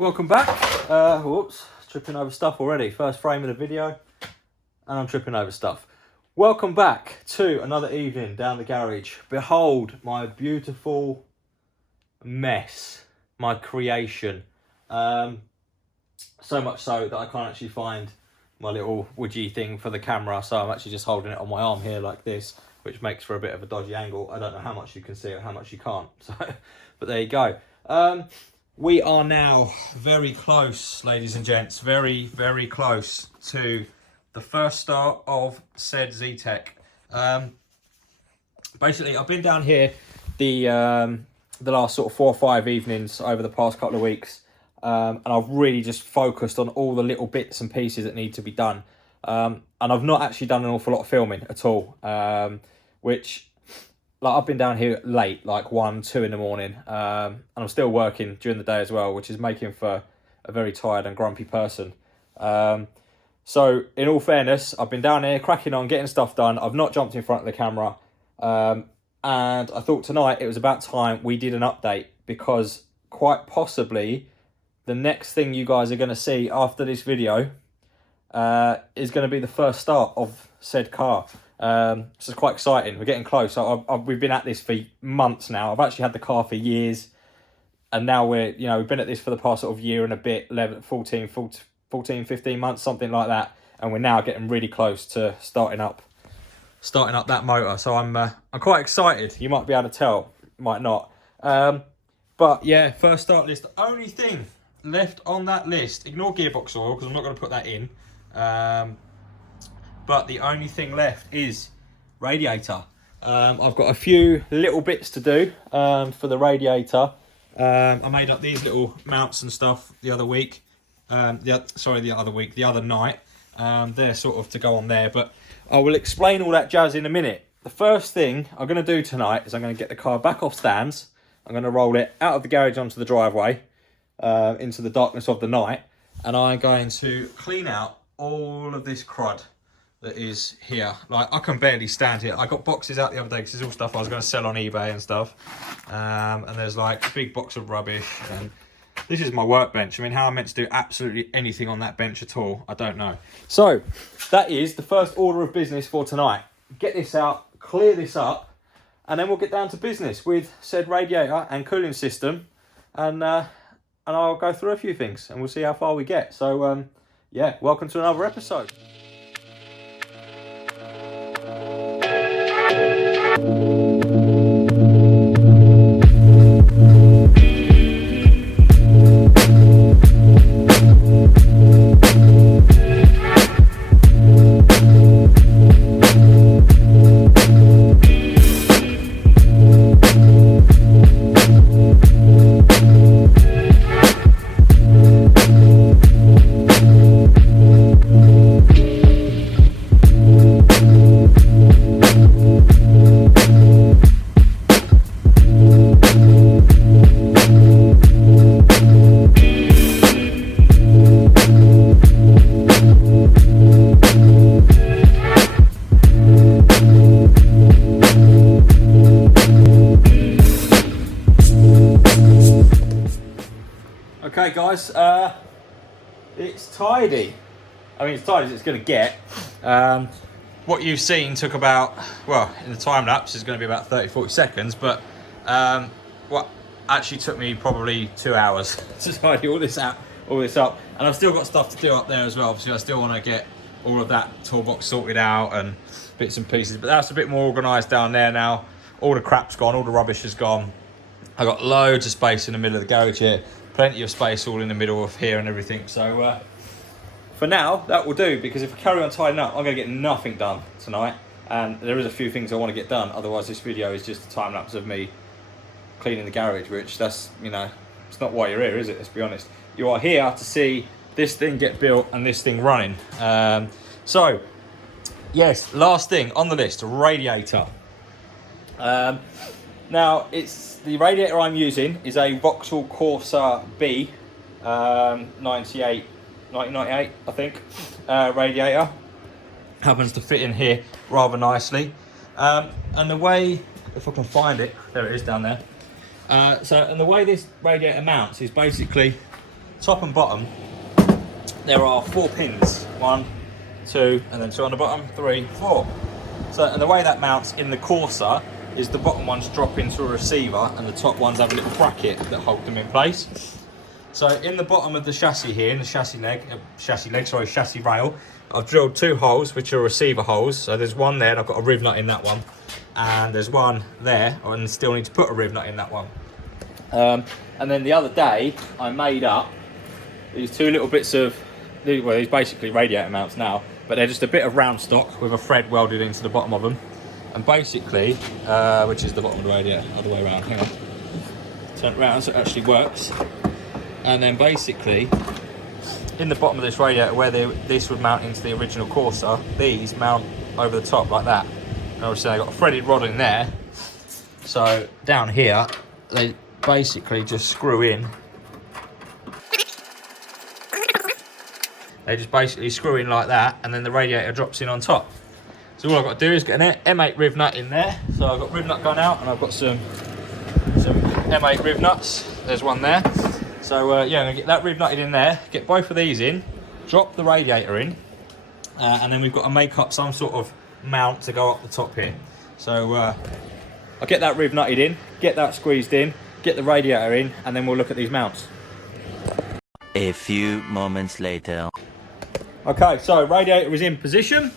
Welcome back. Whoops, tripping over stuff already. First frame of the video, and I'm tripping over stuff. Welcome back to another evening down the garage. Behold my beautiful mess, my creation. So much so that I can't actually find my little woodgy thing for the camera, so I'm actually just holding it on my arm here like this, which makes for a bit of a dodgy angle. I don't know how much you can see or how much you can't, so but there you go. We are now very close, ladies and gents, very, very close to the first start of said ZETEC. Basically, I've been down here the last sort of 4 or 5 evenings over the past couple of weeks, and I've really just focused on all the little bits and pieces that need to be done. And I've not actually done an awful lot of filming at all, which... Like, I've been down here late, like 1, 2 in the morning, and I'm still working during the day as well, which is making for a very tired and grumpy person. So, in all fairness, I've been down here cracking on, getting stuff done. I've not jumped in front of the camera, and I thought tonight it was about time we did an update, because quite possibly the next thing you guys are going to see after this video is going to be the first start of said car. This is quite exciting. We're getting close. We've been at this for months now. I've actually had the car for years, and now we've been at this for the past sort of year and a bit, 14, 15 months, something like that, and we're now getting really close to starting up that motor. So I'm quite excited. You might be able to tell, might not. But yeah, first start list. The only thing left on that list, ignore gearbox oil because I'm not going to put that in. But the only thing left is radiator. I've got a few little bits to do for the radiator. I made up these little mounts and stuff the other week. The other night. They're sort of to go on there, but I will explain all that jazz in a minute. The first thing I'm going to do tonight is I'm going to get the car back off stands. I'm going to roll it out of the garage onto the driveway into the darkness of the night, and I'm going to clean out all of this crud that is here. Like, I can barely stand here. I got boxes out the other day because it's all stuff I was going to sell on eBay and stuff. And there's like a big box of rubbish. And this is my workbench. I mean, how I'm meant to do absolutely anything on that bench at all, I don't know. So that is the first order of business for tonight. Get this out, clear this up, and then we'll get down to business with said radiator and cooling system. And I'll go through a few things and we'll see how far we get. So yeah, welcome to another episode. Okay guys, it's tidy. I mean, it's tidy as it's going to get. What you've seen took about, well, in the time lapse is going to be about 30-40 seconds, but what actually took me probably 2 hours to tidy all this up. And I've still got stuff to do up there as well. Obviously, I still want to get all of that toolbox sorted out and bits and pieces, but that's a bit more organised down there now. All the crap's gone, all the rubbish is gone. I've got loads of space in the middle of the garage here. Plenty of space all in the middle of here and everything. So for now, that will do, because if I carry on tidying up, I'm going to get nothing done tonight. And there is a few things I want to get done. Otherwise, this video is just a time lapse of me cleaning the garage, which that's, it's not why you're here, is it? Let's be honest. You are here to see this thing get built and this thing running. So, yes, last thing on the list, radiator. Now, the radiator I'm using is a Vauxhall Corsa B 1998, I think, radiator. Happens to fit in here rather nicely. And the way, if I can find it, there it is down there. And the way this radiator mounts is basically top and bottom, there are 4 pins. 1, 2, and then 2 on the bottom, 3, 4. So, and the way that mounts in the Corsa is the bottom ones drop into a receiver and the top ones have a little bracket that hold them in place. So in the bottom of the chassis here, in the chassis rail, I've drilled 2 holes, which are receiver holes. So there's one there, and I've got a riv nut in that one. And there's one there, and still need to put a riv nut in that one. And then the other day, I made up these 2 little bits of, well, these basically radiator mounts now, but they're just a bit of round stock with a thread welded into the bottom of them. And basically, which is the bottom of the radiator, other way around, hang on. Turn it around so it actually works. And then basically, in the bottom of this radiator, where this would mount into the original Corsa, these mount over the top like that. And obviously I've got a threaded rod in there. So down here, they basically just screw in. They just basically screw in like that, and then the radiator drops in on top. So all I've got to do is get an M8 riv nut in there. So I've got riv nut going out, and I've got some M8 riv nuts. There's one there. So yeah, I'm gonna get that riv nutted in there, get both of these in, drop the radiator in, and then we've got to make up some sort of mount to go up the top here. So I'll get that riv nutted in, get that squeezed in, get the radiator in, and then we'll look at these mounts. A few moments later. Okay, so radiator is in position,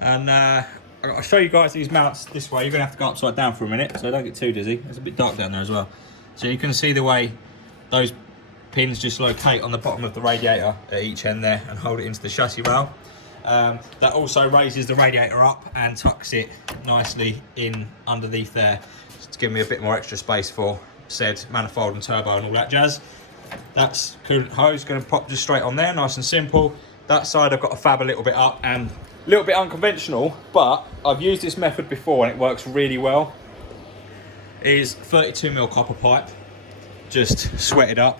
and I'll show you guys these mounts this way. You're gonna have to go upside down for a minute, so don't get too dizzy. It's a bit dark down there as well. So you can see the way those pins just locate on the bottom of the radiator at each end there and hold it into the chassis rail. That also raises the radiator up and tucks it nicely in underneath there, just to give me a bit more extra space for said manifold and turbo and all that jazz. That's coolant hose, going to pop just straight on there, nice and simple. That side I've got to fab a little bit up, and a little bit unconventional, but I've used this method before and it works really well. Is 32mm copper pipe, just sweated up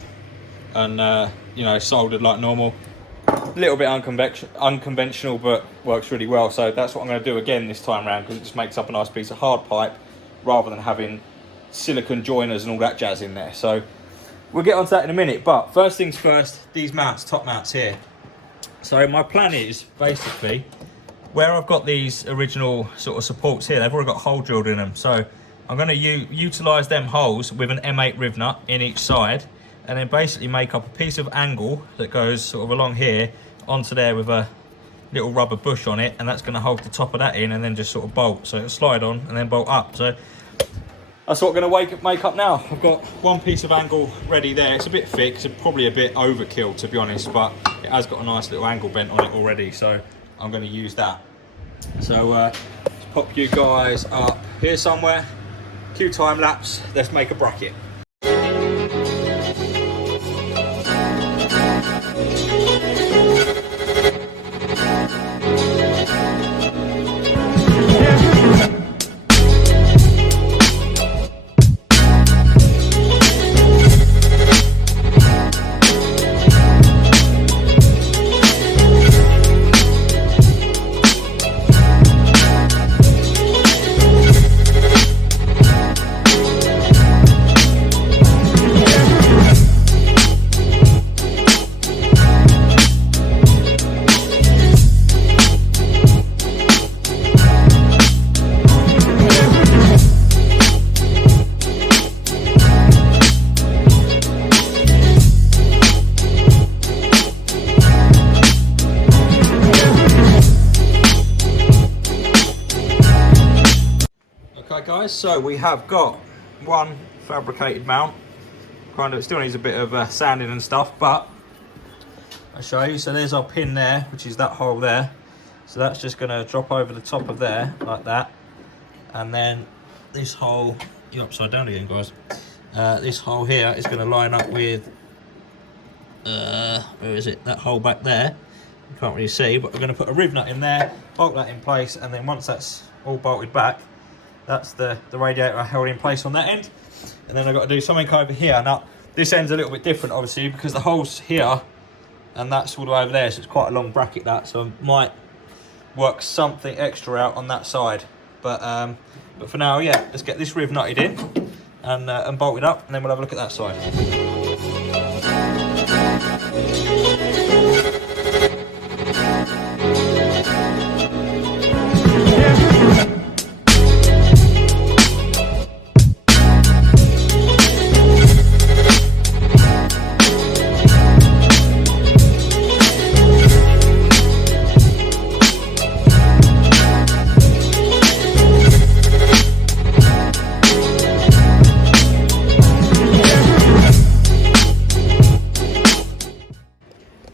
and you know, soldered like normal. A little bit unconventional, but works really well. So that's what I'm going to do again this time around, because it just makes up a nice piece of hard pipe rather than having silicone joiners and all that jazz in there. So we'll get onto that in a minute, but first things first, these mounts, top mounts here. So my plan is basically, where I've got these original sort of supports here, they've already got hole drilled in them. So I'm going to utilise them holes with an M8 riv nut in each side, and then basically make up a piece of angle that goes sort of along here onto there with a little rubber bush on it, and that's going to hold the top of that in and then just sort of bolt. So it'll slide on and then bolt up. So that's what I'm going to make up now. I've got one piece of angle ready there. It's a bit thick, it's probably a bit overkill to be honest, but it has got a nice little angle bent on it already, so I'm going to use that. So let's pop you guys up here somewhere. Cue time lapse, let's make a bracket. Okay guys, so we have got one fabricated mount. Kind of, it still needs a bit of sanding and stuff, but I'll show you. So there's our pin there, which is that hole there. So that's just going to drop over the top of there like that, and then this hole, you're upside down again guys, this hole here is going to line up with where is it, that hole back there. You can't really see, but we're going to put a riv nut in there, bolt that in place, and then once that's all bolted back, that's the radiator held in place on that end. And then I've got to do something over here. Now this end's a little bit different obviously, because the hole's here and that's all the way over there, so it's quite a long bracket that, so I might work something extra out on that side, but for now, yeah, let's get this riv nutted in and bolted up, and then we'll have a look at that side.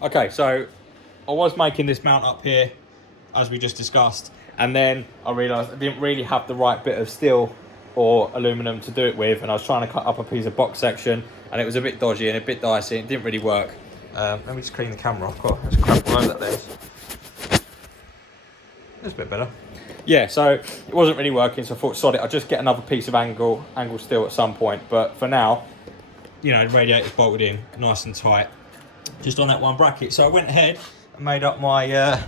Okay, so I was making this mount up here, as we just discussed, and then I realised I didn't really have the right bit of steel or aluminum to do it with, and I was trying to cut up a piece of box section, and it was a bit dodgy and a bit dicey, and it didn't really work. Let me just clean the camera off. God, there's crap all over that there. That's a bit better. Yeah, so it wasn't really working, so I thought, sod it, I'll just get another piece of angle steel at some point, but for now, you know, the radiator's bolted in nice and tight, just on that one bracket. So I went ahead and made up my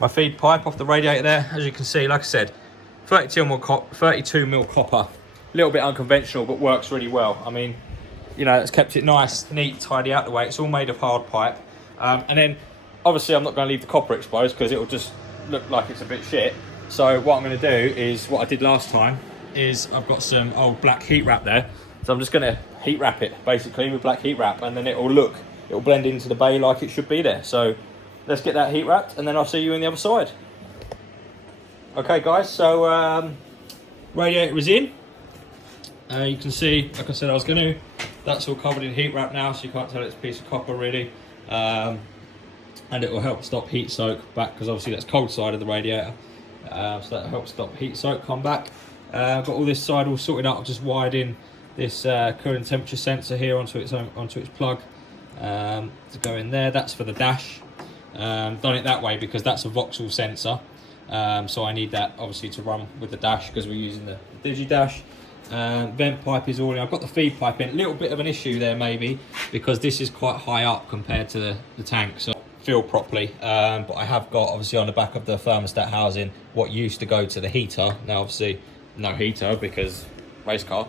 my feed pipe off the radiator there. As you can see, like I said, 32 mil copper. A little bit unconventional, but works really well. I mean, you know, it's kept it nice, neat, tidy out the way. It's all made of hard pipe. And then, obviously, I'm not going to leave the copper exposed because it'll just look like it's a bit shit. So what I'm going to do is, what I did last time, is I've got some old black heat wrap there. So I'm just going to heat wrap it, basically, with black heat wrap. And then it'll blend into the bay like it should be there. So let's get that heat wrapped, and then I'll see you on the other side. Okay, guys, so radiator is in. You can see, like I said, that's all covered in heat wrap now, so you can't tell it's a piece of copper really. And it will help stop heat soak back, because obviously that's cold side of the radiator. So that helps stop heat soak come back. I've got all this side all sorted out. I've just wired in this cooling temperature sensor here onto its plug to go in there. That's for the dash. Done it that way because that's a voxel sensor. So I need that obviously to run with the dash because we're using the Digi Dash. Vent pipe is all in. I've got the feed pipe in. A little bit of an issue there maybe because this is quite high up compared to the tank, so feel properly. But I have got obviously on the back of the thermostat housing what used to go to the heater. Now obviously no heater because race car.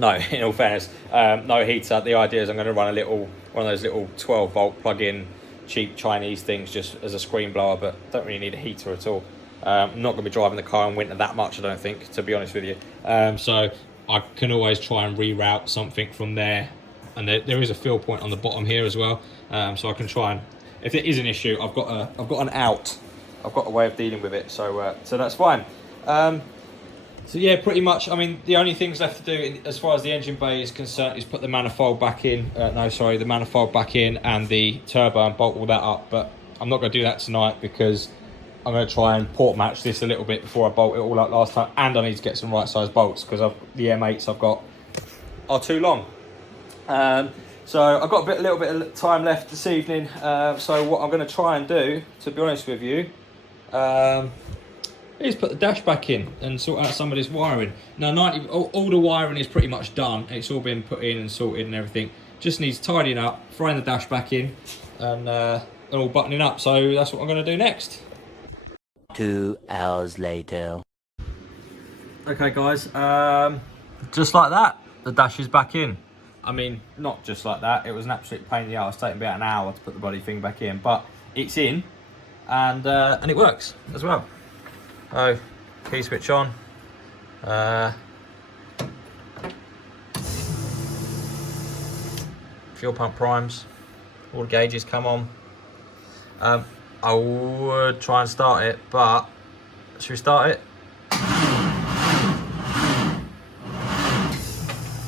No, in all fairness, no heater. The idea is I'm going to run one of those little 12 volt plug-in cheap Chinese things just as a screen blower, but don't really need a heater at all. I'm not going to be driving the car in winter that much, I don't think, to be honest with you. So I can always try and reroute something from there. And there is a fill point on the bottom here as well. So I can try and, if it is an issue, I've got an out. I've got a way of dealing with it, so that's fine. So yeah, pretty much, I mean, the only things left to do as far as the engine bay is concerned is put the manifold back in. The manifold back in and the turbo and bolt all that up. But I'm not going to do that tonight because I'm going to try and port match this a little bit before I bolt it all up last time. And I need to get some right size bolts because the M8s I've got are too long. So I've got a little bit of time left this evening. So what I'm going to try and do, to be honest with you, is put the dash back in and sort out some of this wiring. Now, all the wiring is pretty much done. It's all been put in and sorted and everything. Just needs tidying up, throwing the dash back in, and all buttoning up. So that's what I'm going to do next. 2 hours later. Okay, guys. Just like that, the dash is back in. I mean, not just like that. It was an absolute pain in the arse. It's taken about an hour to put the bloody thing back in, but it's in, and it works as well. Oh, key switch on. Fuel pump primes. All the gauges come on. I would try and start it, but should we start it?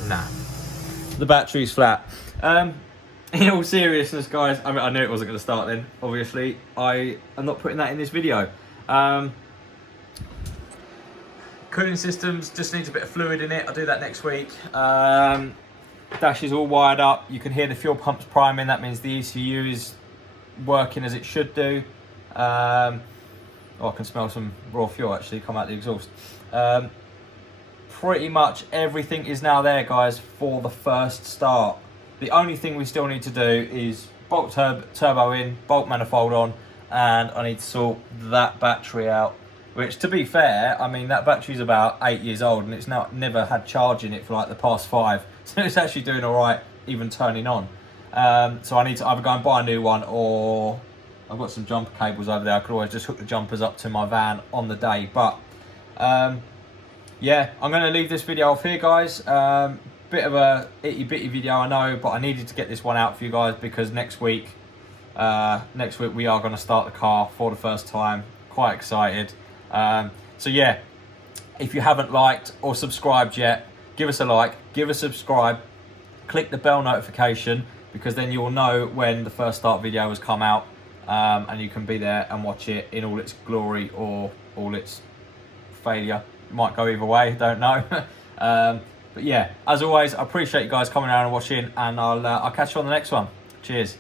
Nah. The battery's flat. In all seriousness, guys, I mean, I knew it wasn't going to start then, obviously. I am not putting that in this video. Cooling systems just needs a bit of fluid in it. I'll do that next week. Dash is all wired up. You can hear the fuel pumps priming. That means the ECU is working as it should do. I can smell some raw fuel actually come out the exhaust. Pretty much everything is now there, guys, for the first start. The only thing we still need to do is bolt turbo in, bolt manifold on, and I need to sort that battery out. Which, to be fair, I mean, that battery's about 8 years old and it's never had charge in it for like the past 5. So it's actually doing all right, even turning on. So I need to either go and buy a new one, or I've got some jumper cables over there. I could always just hook the jumpers up to my van on the day. But yeah, I'm going to leave this video off here, guys. Bit of a itty bitty video, I know, but I needed to get this one out for you guys because next week we are going to start the car for the first time. Quite excited. So yeah, if you haven't liked or subscribed yet, give us a like, give us a subscribe, click the bell notification because then you will know when the first start video has come out, and you can be there and watch it in all its glory or all its failure. Might go either way, don't know. But yeah, as always, I appreciate you guys coming around and watching, and I'll catch you on the next one. Cheers.